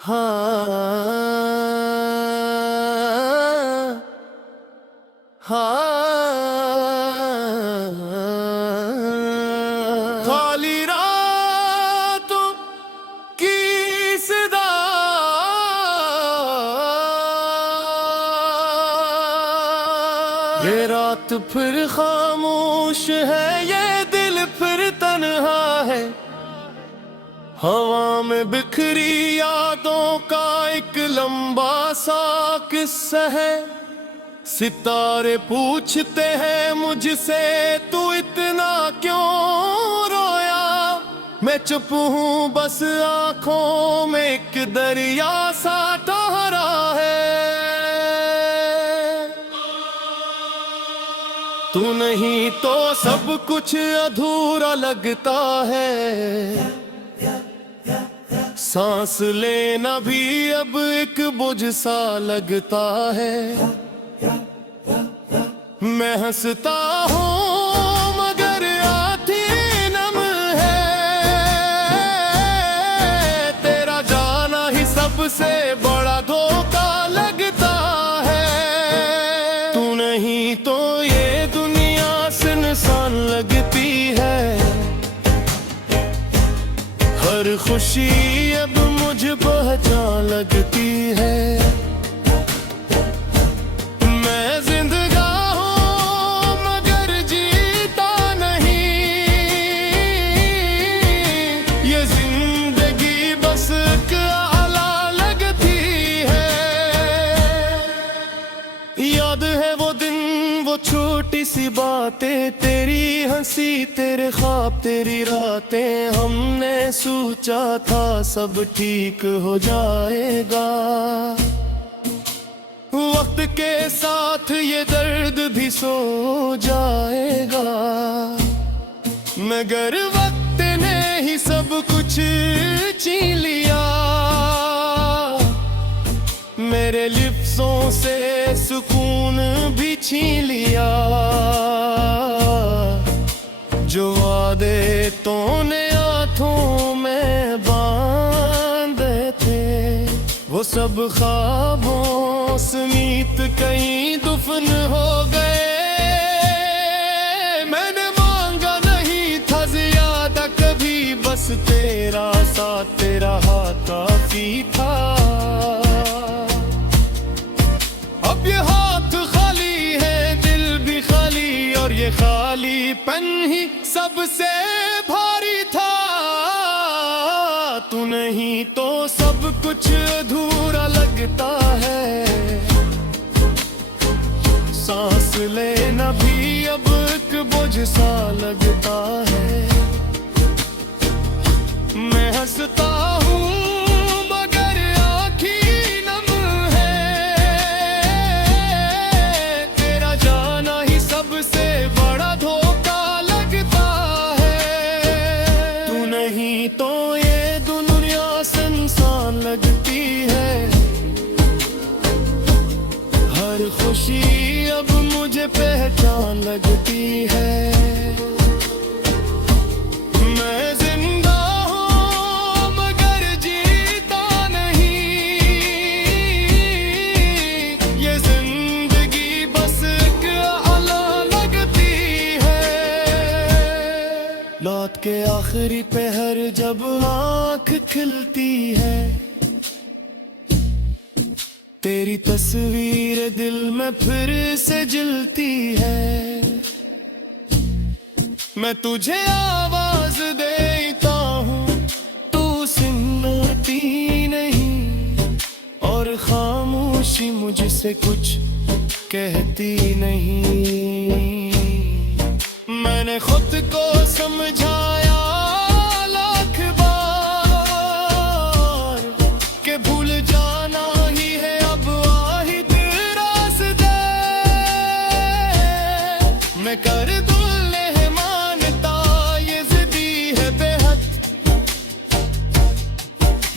हाँ खाली रातों की सदा ये रात फिर खामोश है, ये दिल फिर तन्हा है। हवा में बिखरी यादों का एक लंबा सा किस्सा है। सितारे पूछते हैं मुझसे, तू इतना क्यों रोया? मैं चुप हूँ, बस आंखों में एक दरिया सा ठहरा है। तू नहीं तो सब कुछ अधूरा लगता है। सांस लेना भी अब एक बोझ सा लगता है। मैं हंसता हूँ मगर आँखें नम है। तेरा जाना ही सबसे बड़ा धोखा लगता है। तू नहीं तो ये दुनिया सुनसान लगती है। हर खुशी अब मुझ पहचान लगती है। मैं जिंदगा हूँ मगर जीता नहीं। ये जिंदगी बस एक आला लगती है। याद है वो दिन, वो छोटी सी बातें, तेरी हंसी, तेरे ख्वाब, तेरी रातें। हमने सोचा था सब ठीक हो जाएगा। वक्त के साथ ये दर्द भी सो जाएगा। मगर वक्त ने ही सब कुछ छीन लिया। मेरे लिफ्ज़ों से सुकून भी छीन लिया। जो वादे तूने हाथों में बांधे थे, वो सब ख्वाबों समीत कहीं दफन हो गए। मैंने मांगा नहीं था ज्यादा कभी, बस तेरा साथ, तेरा हाथ काफी था। अब ये हाथ खाली है, दिल भी खाली, और ये खालीपन ही सबसे भारी था। तू नहीं तो सब कुछ अधूरा लगता है। सांस लेना भी अब एक बोझ सा लगता है। मैं हंसता हूँ मगर आँखें नम है। तेरा जाना ही सबसे बड़ा धोखा लगता है। तू नहीं तो ये दुनिया सुनसान लगती है। हर खुशी अब मुझे पहचान लगती है। मैं जिंदा हूँ मगर जीता नहीं। ये जिंदगी बस एक आला लगती है। लौट के आखिरी पहर जब आँख खिलती है, तेरी तस्वीर दिल में फिर से जलती है। मैं तुझे आवाज देता हूँ, तू सुनती नहीं। और खामोशी मुझसे कुछ कहती नहीं। मैंने खुद को समझाया लाख बार कि भूल जाना ही है अब वाहिद रास्ता। मैं कर दूं ले मानता, ये ज़िद्दी है बेहद।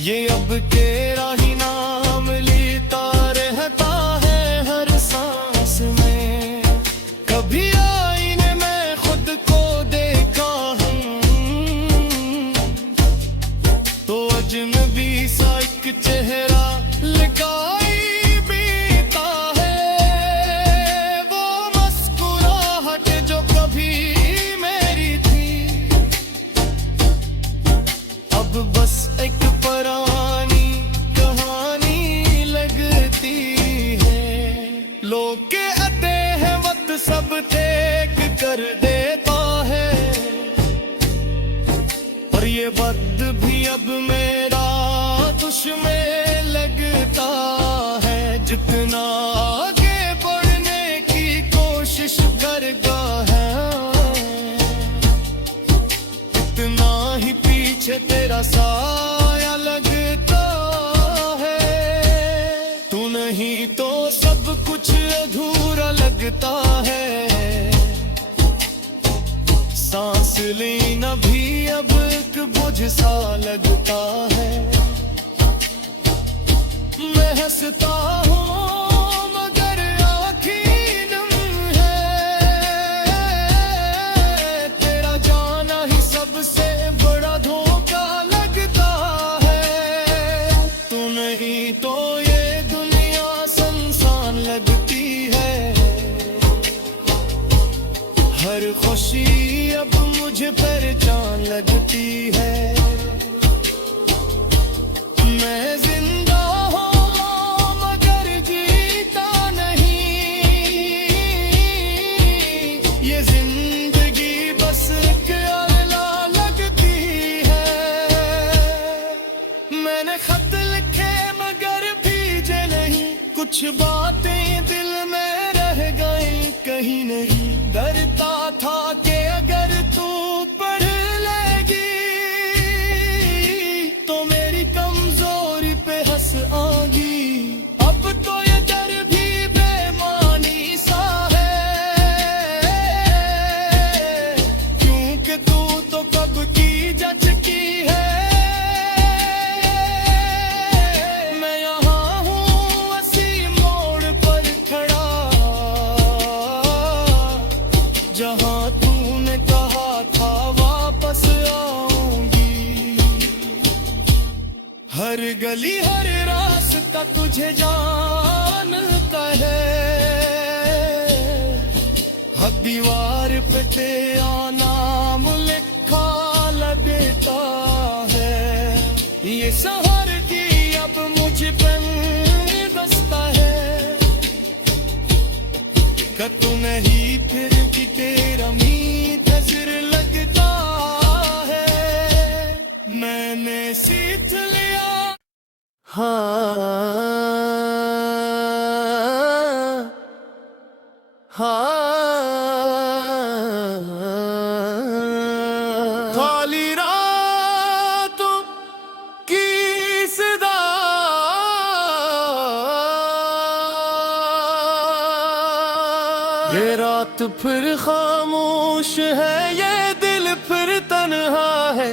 ये अब तेरा ही नाम लेता रहता है हर सांस में। कभी आईने में खुद को देखा हूँ, तो अजनबी सा एक चेहरा के आते हैं वक्त सब देख कर देता है, और ये वक्त भी अब मेरा दुश्मन लगता है। जितना आगे बढ़ने की कोशिश करता है, इतना ही पीछे तेरा साया लगता है। तू नहीं तो सब कुछ अधूरा लगता है। सांस लेना भी अब एक बोझ सा लगता है। मैं हंसता हूँ मगर आँखें नम है, तेरा जाना ही सबसे बड़ा धोखा लगता है। तू नहीं तो ये दुनिया सुनसान लगती है। हर खुशी अब मुझे पहचान लगती है। मैं जिंदा हूँ मगर जीता नहीं, ये जिंदगी बस एक अला लगती है। मैंने खत लिखे मगर भेजे नहीं, कुछ बातें दिल में रह गई कहीं नहीं। डरता था कि अगर तू पढ़ लेगी तो मेरी कमजोरी पे हंस आगी। अब तो ये डर भी बेमानी सा है, क्योंकि तू तो कब की जा चुकी है। मैं यहाँ हूँ उसी मोड़ पर खड़ा जहाँ तूने कहा था वापस आऊंगी। हर गली हर रास्ता तुझे जानता है। हर दीवार पे तेरा नाम लिखा लगता है। ये शहर की अब मुझे पर दस्ता है। तू नहीं फिर भी तेरा मीत नजर लगता है। मैंने सीख लिया हाँ खाली रातों की सदा ये रात फिर खामोश है, ये दिल फिर तन्हा है।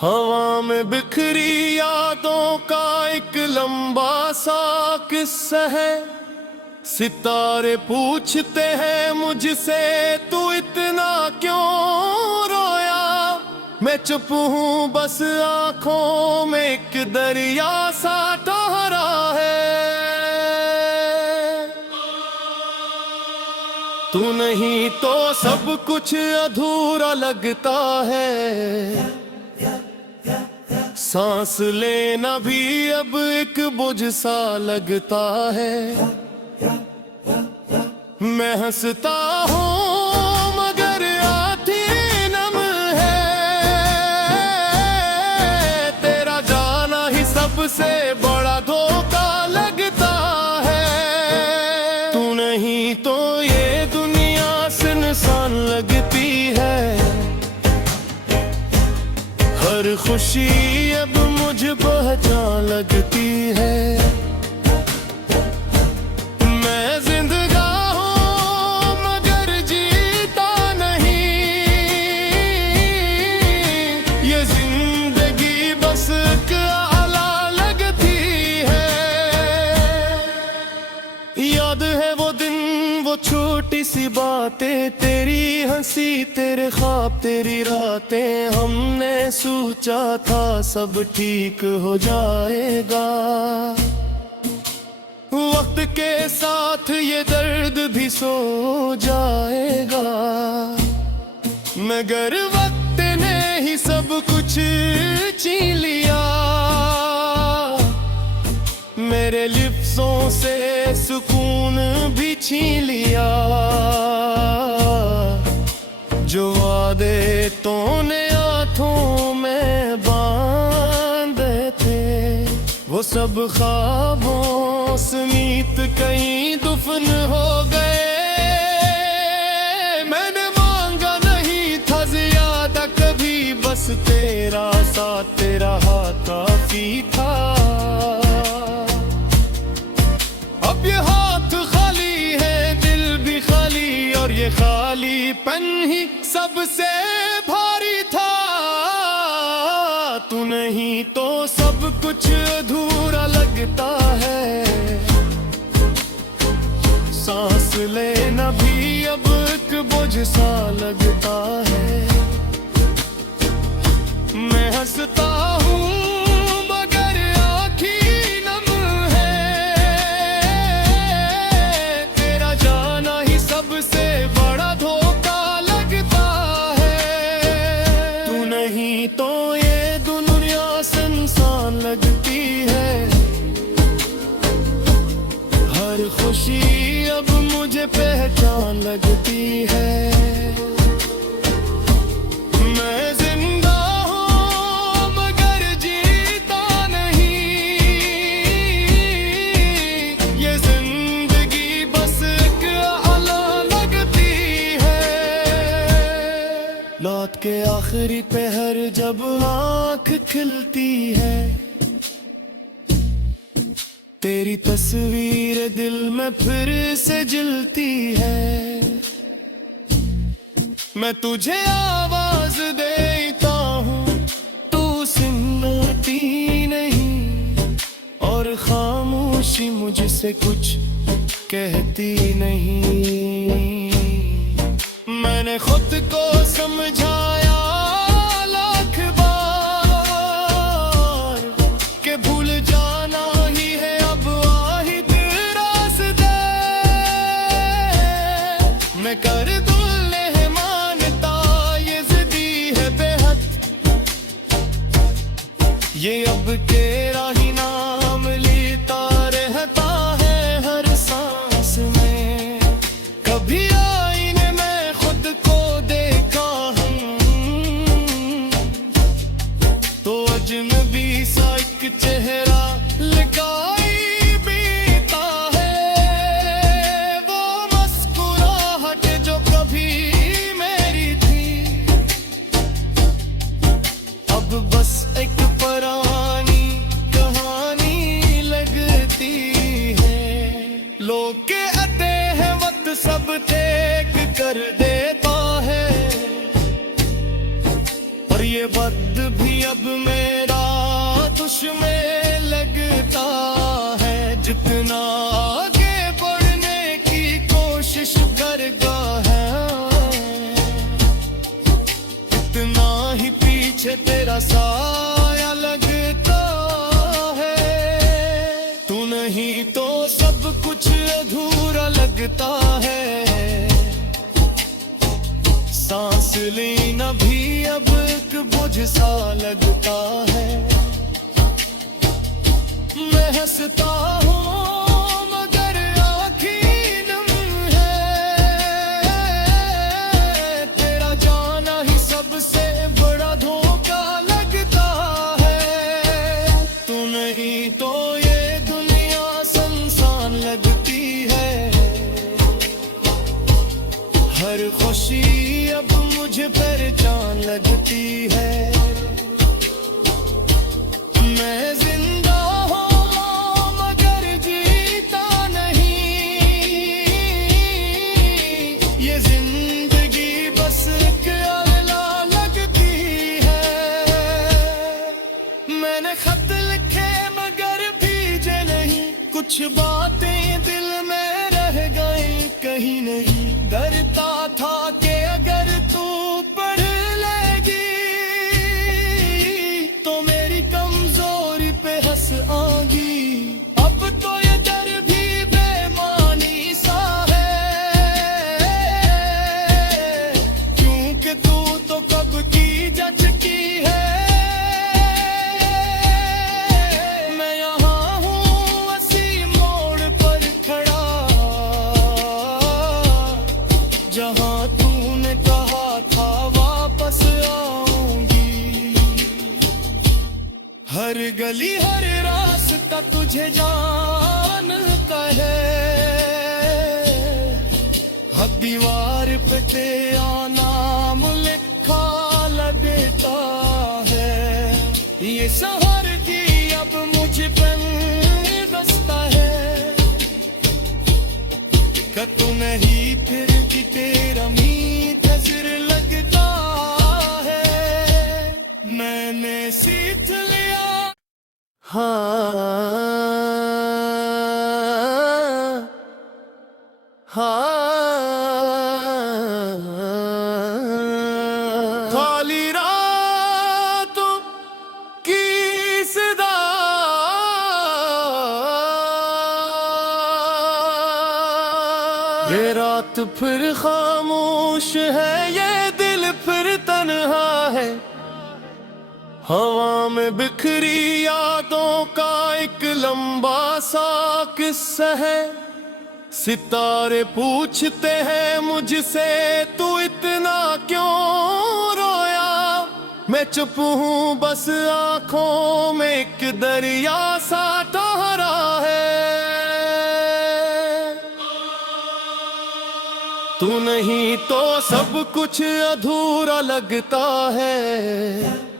हवा में बिखरी यादों का एक लंबा सा किस्सा है। सितारे पूछते हैं मुझसे तू इतना क्यों रोया। मैं चुप हूँ बस आंखों में एक दरिया सा ठहरा है। तू नहीं तो सब कुछ अधूरा लगता है। सांस लेना भी अब एक बोझ सा लगता है। मैं हंसता हूँ मगर आँखें नम है, तेरा जाना ही सबसे बड़ा धोखा लगता है। तू नहीं तो ये दुनिया सुनसान लगती है। हर खुशी अब मुझे पहचान लगती है। मैं जिंदगा हूँ मगर जीता नहीं, ये जिंदगी बस एक आला लगती है। याद है वो दिन वो छोटी सी बातें, तेरी हंसी तेरे ख्वाब तेरी रातें। हमने सोचा था सब ठीक हो जाएगा। वक्त के साथ ये दर्द भी सो जाएगा, मगर वक्त ने ही सब कुछ छीन लिया। मेरे लिफ्ज़ों से सुकून वो सब ख्वाबों समीत कहीं दुफन हो गए। मैंने मांगा नहीं था ज्यादा कभी, बस तेरा साथ तेरा हाथ काफी था। अब ये हाथ खाली है, दिल भी खाली, और ये खालीपन ही सबसे भारी था। तू नहीं तो सब कुछ अधूरा लगता है। सांस लेना भी अब एक बोझ सा लगता है। मैं हंसता हूँ मगर आँखें नम है। तेरा जाना ही सबसे बड़ा धोखा लगता है। तू नहीं तो ये दुनिया सुनसान लगती है। हर खुशी अब मुझे पहचान लगती है। मैं जिंदा हूँ मगर जीता नहीं। ये जिंदगी बस एक आला लगती है। लौट के आखिरी पहर जब आँख खिलती है, तेरी तस्वीर दिल में फिर से जलती है। मैं तुझे आवाज देता हूँ, तू सुनती नहीं, और खामोशी मुझसे कुछ कहती नहीं। मैंने खुद को समझाया लाख बार कि भूल जाना ही है अब वाहिद रास्ता। मैं कर दूं ले मानता, ये ज़िद्दी है बेहद। ये अब तेरा ही नाम लेता रहता है हर सांस में। कभी आईने में खुद को देखा हूँ, तो अजनबी सा एक चेहरा लुकाई बीता है। वो मुस्कुराहट जो कभी मेरी थी, अब बस एक पुरानी कहानी लगती है। लोग कहते हैं वक्त सब देख कर देता है, और ये वक्त भी अब मेरा दुश्मन लगता है। जितना आगे बढ़ने की कोशिश करता है, इतना ही पीछे तेरा साया लगता है। तू नहीं तो सब कुछ अधूरा लगता है। सांस लेना भी अब एक बोझ सा लगता है। मैं हंसता हूँ मगर आँखें नम है। तेरा जाना ही सबसे बड़ा धोखा लगता है। तू नहीं तो ये दुनिया सुनसान लगती है। हर खुशी अब मुझे पहचान लगती है। मैं जिंदा हूँ मगर जीता नहीं। ये जिंदगी बस एक आला लगती है। मैंने खत लिखे मगर भेजे नहीं, कुछ बातें दिल में रह गई कहीं नहीं। डरता था कि अगर तू पढ़ लेगी तो मेरी कमजोरी पे हंस आगी। अब तो ये डर भी बेमानी सा है, क्योंकि तू तो कब की जच की है। मैं यहाँ हूँ उसी मोड़ पर खड़ा, जहाँ तूने कहा था वापस आऊंगी। हर गली हर रास्ता लगता तुझे जानता है। हर दीवार पे तेरा नाम लिखा लगता है। ये शहर जी अब मुझ पर बसता है। कि तू नहीं फिर भी तेरा मीत नजर लगता है। मैंने सीख लिया हाँ खाली रातों की सदा ये रात फिर खामोश है, ये दिल फिर तन्हा है। हवा में बिखरी यादों का एक लंबा सा किस्सा है। सितारे पूछते हैं मुझसे तू इतना क्यों रोया। मैं चुप हूँ बस आंखों में एक दरिया सा ठहरा है। तू नहीं तो सब कुछ अधूरा लगता है।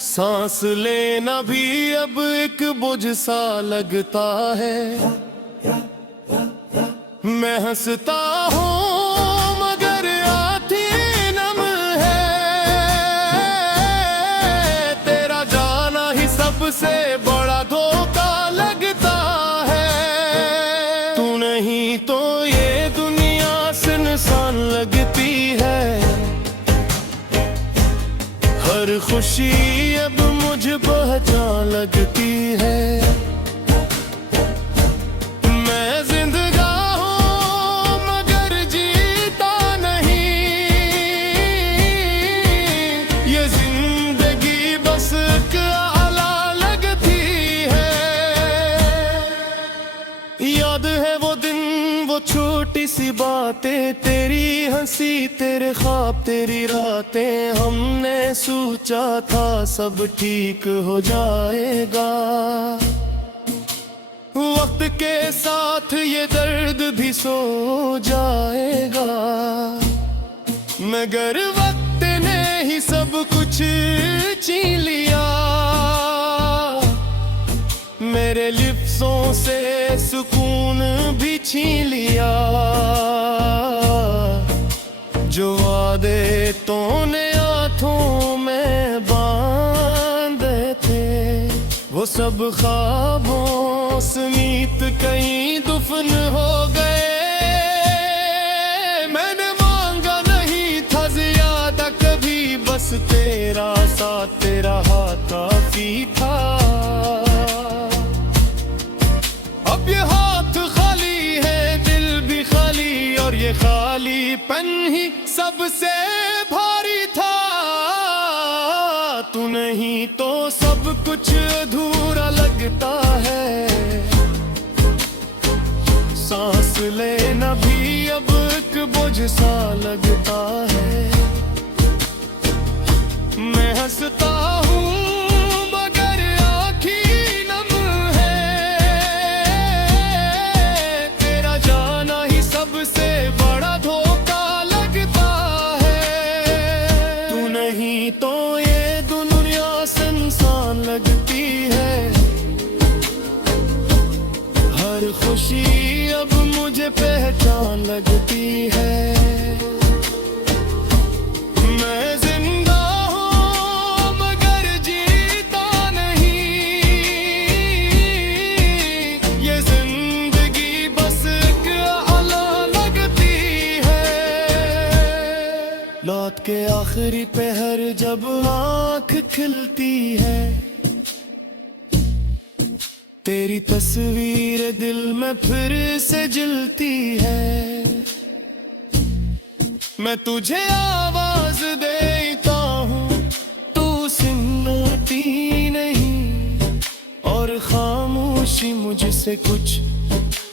सांस लेना भी अब एक बोझ सा लगता है। मैं हंसता हूँ मगर आँखें नम है। तेरा जाना ही सबसे बड़ा धोखा लगता है। तू नहीं तो ये दुनिया सुनसान लगती है। हर खुशी अब मुझ पहचान लगती है। मैं जिंदगा हूँ मगर जीता नहीं। ये जिंदगी बस एक आला लगती है। याद है वो दिन वो छोटी सी बातें, तेरी हंसी तेरे ख्वाब तेरी रातें। हमने सोचा था सब ठीक हो जाएगा। वक्त के साथ ये दर्द भी सो जाएगा। मगर वक्त ने ही सब कुछ छीन लिया। मेरे लिफ्ज़ों से सुकून भी छीन लिया। जो वादे तूने हाथों में बांधे थे वो सब ख्वाबों समीत कहीं दफन हो गए। मैंने मांगा नहीं था ज्यादा कभी, बस तेरा साथ तेरा हाथ काफी था। अब ये हाथ खाली है, दिल भी खाली, और ये खालीपन ही सबसे भारी था। तू नहीं तो सब कुछ अधूरा लगता है। सांस लेना भी अब एक बोझ सा लगता है। मैं हंसता हूँ मगर आँखें नम है। तेरा जाना ही सबसे बड़ा धोखा लगता है। तू नहीं तो ये दुनिया सुनसान लगती है। हर खुशी अब मुझे पहचान लगती है। मैं जिंदा हूँ मगर जीता नहीं। ये जिंदगी बस एक आला लगती है। लौट के आखिरी पहर जब आँख खिलती है, तेरी तस्वीर दिल में फिर से जलती है। मैं तुझे आवाज देता हूँ, तू सुनती नहीं, और खामोशी मुझसे कुछ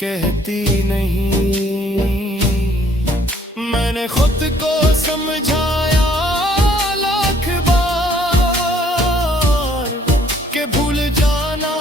कहती नहीं। मैंने खुद को समझाया लाख बार कि भूल जाना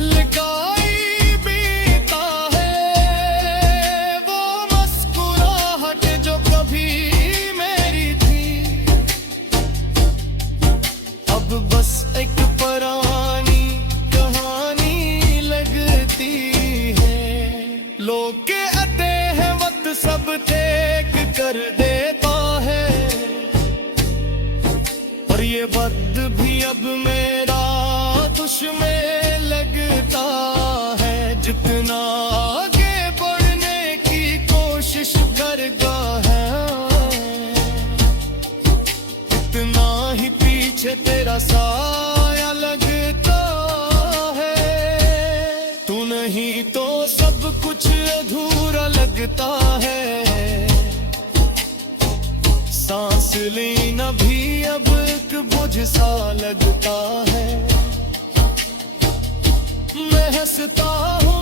लिकाई बीता है वो मुस्कुराहट जो कभी मेरी थी, अब बस एक पुरानी कहानी लगती है। लोग कहते हैं वक्त सब देख कर देता है, और ये वक्त भी अब मेरा दुश्मन लगता है। जितना आगे बढ़ने की कोशिश करता है, इतना ही पीछे तेरा साया लगता है। तू नहीं तो सब कुछ अधूरा लगता है। सांस लेना भी अब एक बोझ सा लगता है। मैं हंसता हूँ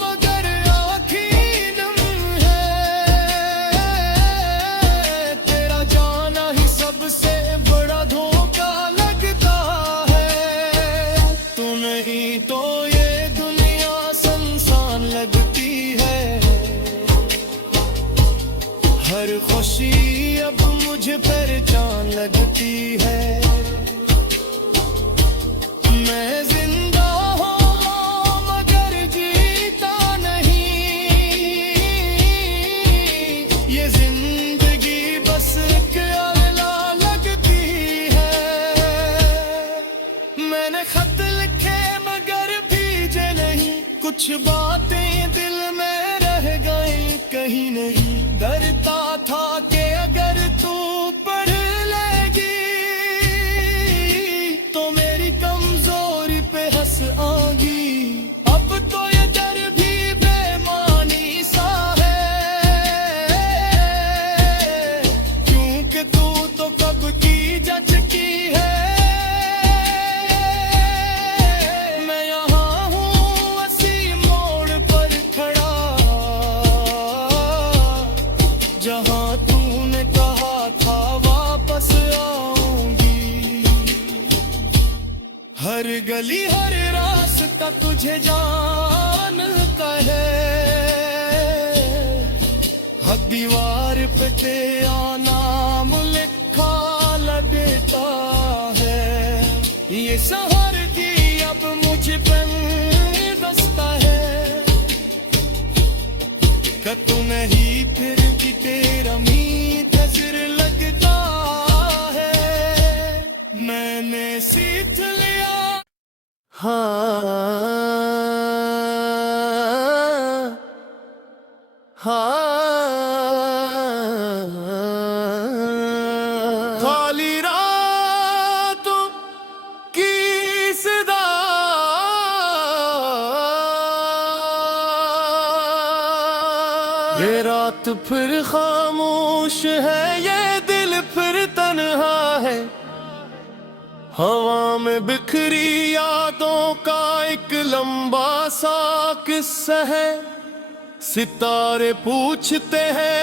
मगर आँखें नम है। तेरा जाना ही सबसे बड़ा धोखा लगता है। तू नहीं तो ये दुनिया सुनसान लगती है। हर खुशी अब मुझे पहचान लगती है। मैं जिंदा हूँ मगर जीता नहीं। ये जिंदगी बस एक अल्ला लगती है। मैंने खत लिखे मगर भेजे नहीं, कुछ बातें दिल में रह गई कहीं नहीं। डरता था कि अगर तू पढ़ लेगी तो मेरी कमजोरी पे हंस आगी। अब तो ये डर भी बेमानी सा है, क्योंकि तू तो कब की जा चुकी है। मैं यहाँ हूँ उसी मोड़ पर खड़ा जहाँ तूने कहा था वापस आऊंगी। हर गली हर रास्ता तुझे जानता है। हर दीवार पे तेरा नाम लिखा लगता है। ये शहर की अब मुझ पे बसता है। तू नहीं फिर भी तेरा मीत नजर लगता है। मैंने सीख लिया हाँ खाली रातों की सदा ये रात फिर खामोश है, ये दिल फिर तन्हा है। हवा में बिखरी यादों का एक लंबा सा किस्सा है। सितारे पूछते हैं